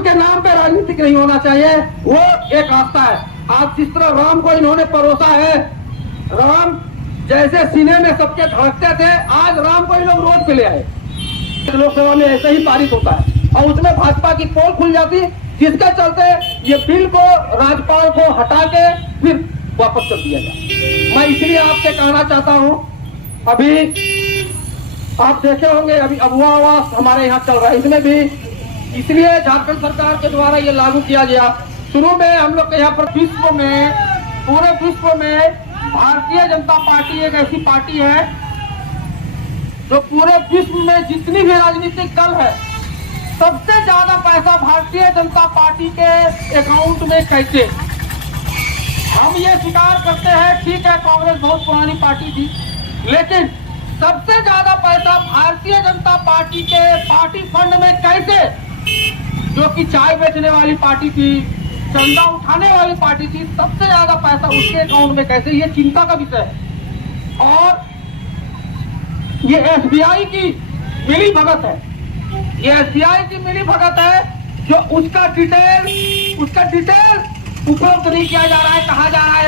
राम के नाम पे राजनीतिक नहीं होना चाहिए, वो एक रास्ता है। आज जिस तरह राम को इन्होंने परोसा है, राम जैसे सीने में सबके धड़कते थे, आज राम को इन लोग रोड पे ले आए। लोकसभा में ऐसे ही पारित होता है और उसमें भाजपा की पोल खुल जाती, जिसके चलते ये बिल को राज्यपाल को हटा के फिर वापस कर दिया जाए। मैं इसलिए आपसे कहना चाहता हूं, अभी आप देखे होंगे अभी अबुआ आवास हमारे यहाँ चल रहा है, इसमें भी इसलिए झारखंड सरकार के द्वारा ये लागू किया गया। शुरू में हम लोग के यहाँ पर विश्व में, पूरे विश्व में भारतीय जनता पार्टी एक ऐसी पार्टी है जो पूरे विश्व में जितनी भी राजनीतिक दल है, सबसे ज्यादा पैसा भारतीय जनता पार्टी के अकाउंट में कैसे। हम ये स्वीकार करते हैं, ठीक है कांग्रेस बहुत पुरानी पार्टी थी, लेकिन सबसे ज्यादा पैसा भारतीय जनता पार्टी के पार्टी फंड में कैसे, जो कि चाय बेचने वाली पार्टी थी, चंदा उठाने वाली पार्टी थी, सबसे ज्यादा पैसा उसके अकाउंट में कैसे, ये चिंता का विषय है। और ये एसबीआई की मिली भगत है, ये एसबीआई की मिली भगत है, जो उसका डिटेल उपलब्ध नहीं किया जा रहा है। कहा जा रहा है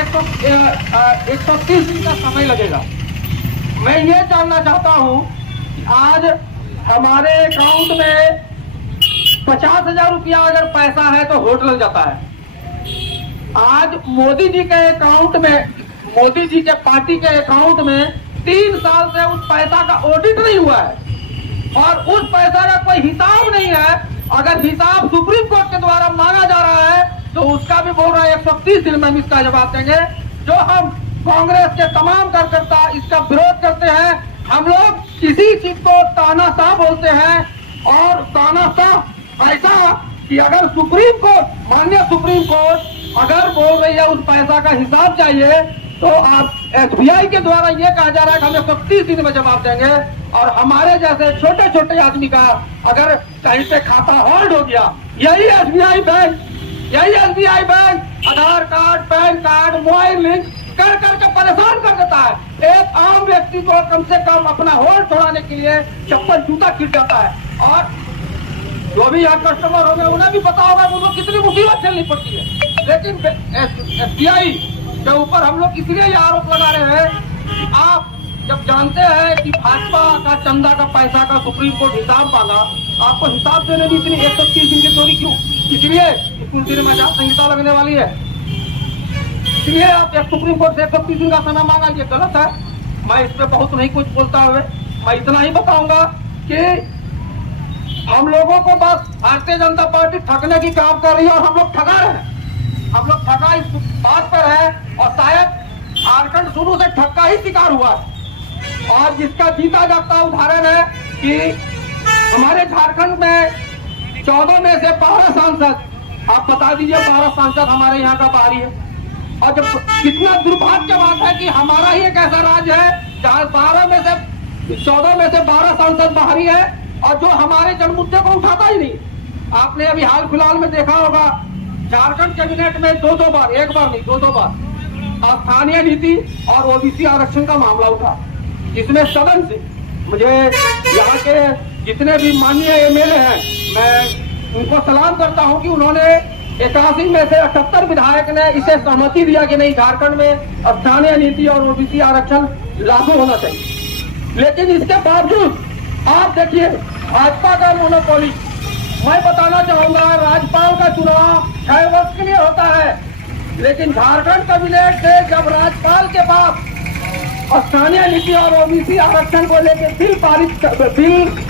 130 दिन का समय लगेगा। मैं ये जानना चाहता हूं कि आज हमारे अकाउंट में 50,000 रुपया अगर पैसा है तो वोट लग जाता है। आज मोदी जी के अकाउंट में, मोदी जी के पार्टी के अकाउंट में 3 साल से उस पैसा का ऑडिट नहीं हुआ है और उस पैसा का कोई हिसाब नहीं है। अगर हिसाब सुप्रीम कोर्ट के द्वारा मांगा जा रहा है तो उसका भी बोल रहा है 130 दिन में हम इसका जवाब देंगे। जो हम कांग्रेस के तमाम कार्यकर्ता इसका विरोध करते हैं। हम लोग इसी चीज को तानाशाह बोलते हैं और तानाशाह ऐसा कि अगर सुप्रीम कोर्ट, माननीय सुप्रीम कोर्ट अगर बोल रही है उस पैसा का हिसाब चाहिए, तो आप एसबीआई के द्वारा ये कहा जा रहा है कि हमें 130 दिन में जवाब देंगे और हमारे जैसे छोटे छोटे आदमी का अगर कहीं पे खाता होल्ड हो गया, यही SBI bank Aadhaar card, PAN card, mobile link कर करके परेशान कर देता है। एक आम व्यक्ति को कम से कम अपना होल्ड छुड़ाने के लिए चप्पल जूता खींच जाता है। और जो भी यहाँ कस्टमर होंगे उन्हें भी पता होगा कि उनको कितनी मुसीबत झेलनी पड़ती है। लेकिन एसबीआई के ऊपर हम लोग इसलिए ये आरोप लगा रहे हैं कि आप जब जानते हैं कि भाजपा का चंदा का पैसा का सुप्रीम कोर्ट हिसाब मांगा, आपको हिसाब देने में इतनी 130 दिन की चोरी क्यों? इसलिए कुछ दिन में आचार संहिता लगने वाली है, इसलिए आप सुप्रीम कोर्ट से 130 दिन का समय मांगा, ये गलत है। मैं इस पे बहुत नहीं कुछ बोलता हुए मैं इतना ही बताऊंगा कि हम लोगों को बस भारतीय जनता पार्टी ठगने की काम कर रही है और हम लोग ठगा रहे हैं। हम लोग ठगा इस बात पर है और शायद झारखंड शुरू से ठग का ही शिकार हुआ है। और जिसका जीता जागता उदाहरण है कि हमारे झारखंड में 14 में से 12 सांसद, आप बता दीजिए 12 सांसद हमारे यहाँ का बाहरी है। और जब कितना दुर्भाग्य की बात है कि हमारा ही एक ऐसा राज्य है जहाँ 14 में से 12 सांसद बाहरी है और जो हमारे जन मुद्दे को उठाता ही नहीं। आपने अभी हाल फिलहाल में देखा होगा झारखंड कैबिनेट में 2-2 बार, एक बार नहीं 2-2 बार स्थानीय नीति और ओबीसी आरक्षण का मामला उठा, जिसमें सदन से मुझे यहाँ के जितने भी माननीय एमएलए हैं, मैं उनको सलाम करता हूँ कि उन्होंने 81 में से 78 विधायक ने इसे सहमति दिया कि नहीं, झारखंड में स्थानीय नीति और ओबीसी आरक्षण लागू होना चाहिए। लेकिन इसके बावजूद आप देखिए भाजपा का मोनोपोली। मैं बताना चाहूंगा राज्यपाल का चुनाव 6 वर्ष के लिए होता है, लेकिन झारखंड कैबिनेट से जब राज्यपाल के पास स्थानीय नीति और ओबीसी आरक्षण को लेकर बिल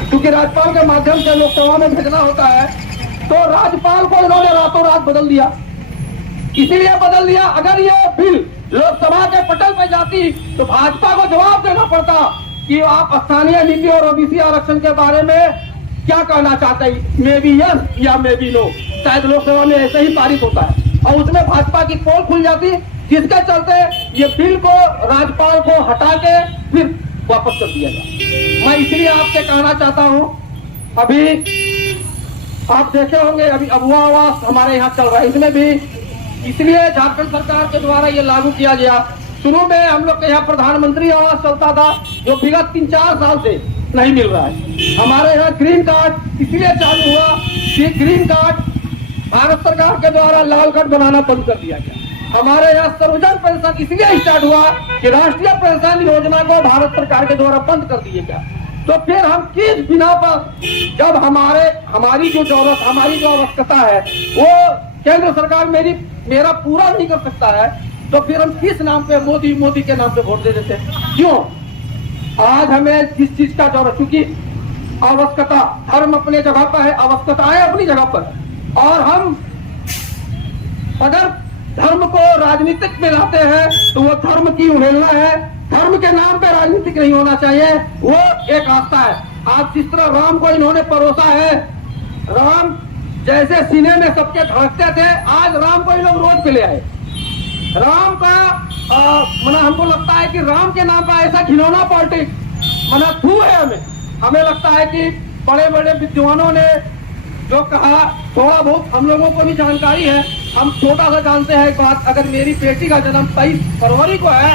क्योंकि राज्यपाल के माध्यम से लोकसभा में भेजना होता है, तो राज्यपाल को इन्होंने रातों रात बदल दिया। इसीलिए बदल दिया, अगर ये बिल लोकसभा के पटल पर जाती तो भाजपा को जवाब देना पड़ता कि आप स्थानीय नीति और ओबीसी आरक्षण के बारे में क्या कहना चाहते हैं, मे बी यस या मे बी नो। शायद लोकसभा में ऐसे ही पारित होता है और उसमें भाजपा की पोल खुल जाती, जिसके चलते ये बिल को राज्यपाल को हटा के फिर वापस कर दिया जाए। मैं इसलिए आपसे कहना चाहता हूं, अभी आप देखे होंगे अभी अबुआ आवास हमारे यहाँ चल रहा है, इसमें भी इसलिए झारखंड सरकार के द्वारा ये लागू किया गया। शुरू में हम लोग के यहाँ प्रधानमंत्री आवास चलता था, जो विगत 3-4 साल से नहीं मिल रहा है। हमारे यहाँ ग्रीन कार्ड इसलिए चालू हुआ कि ग्रीन कार्ड भारत सरकार के द्वारा लाल कार्ड बनाना बंद कर दिया गया। हमारे यहाँ सर्वजन पेंशन इसलिए स्टार्ट हुआ कि राष्ट्रीय पेंशन योजना को भारत सरकार के द्वारा बंद कर दिया गया। तो फिर हम किस बिना पर, जब हमारी जो आवश्यकता है वो केंद्र सरकार मेरा पूरा नहीं कर सकता है, तो फिर हम किस नाम पे मोदी के नाम पे वोट दे देते? क्यों? आज हमें जिस चीज का जरूरत, क्योंकि आवश्यकता, धर्म अपने जगह पर है, आवश्यकताएं अपनी जगह पर, और हम अगर धर्म को राजनीतिक में लाते हैं तो वो धर्म की उड़ेलना है। धर्म के नाम पे राजनीतिक नहीं होना चाहिए, वो एक आस्था है। आज जिस तरह राम को इन्होंने परोसा है, राम जैसे सीने में सबके धड़कते थे, आज राम को ये लोग रोड पे ले आए। राम का हमको लगता है कि राम के नाम पर ऐसा घिनौना पॉलिटिक्स थू है। हमें लगता है कि बड़े बड़े विद्वानों ने जो कहा, थोड़ा बहुत हम लोगों को भी जानकारी है, हम छोटा सा जानते हैं एक बात। अगर मेरी बेटी का जन्म 23 फरवरी को है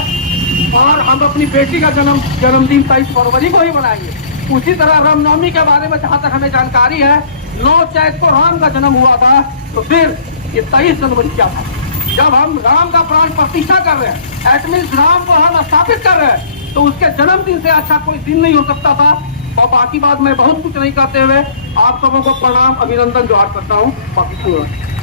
और हम अपनी बेटी का जन्मदिन 23 फरवरी को ही मनाएंगे, उसी तरह रामनवमी के बारे में जहाँ तक हमें जानकारी है 9 चैत को राम का जन्म हुआ था। तो फिर ये 23 जनवरी क्या था? जब हम राम का प्राण प्रतिष्ठा कर रहे हैं, एट मीन्स राम को हम स्थापित कर रहे हैं, तो उसके जन्मदिन से अच्छा कोई दिन नहीं हो सकता था। और बाकी बात मैं बहुत कुछ नहीं करते हुए आप सबों को प्रणाम, अभिनंदन, जोहार करता हूँ। बाकी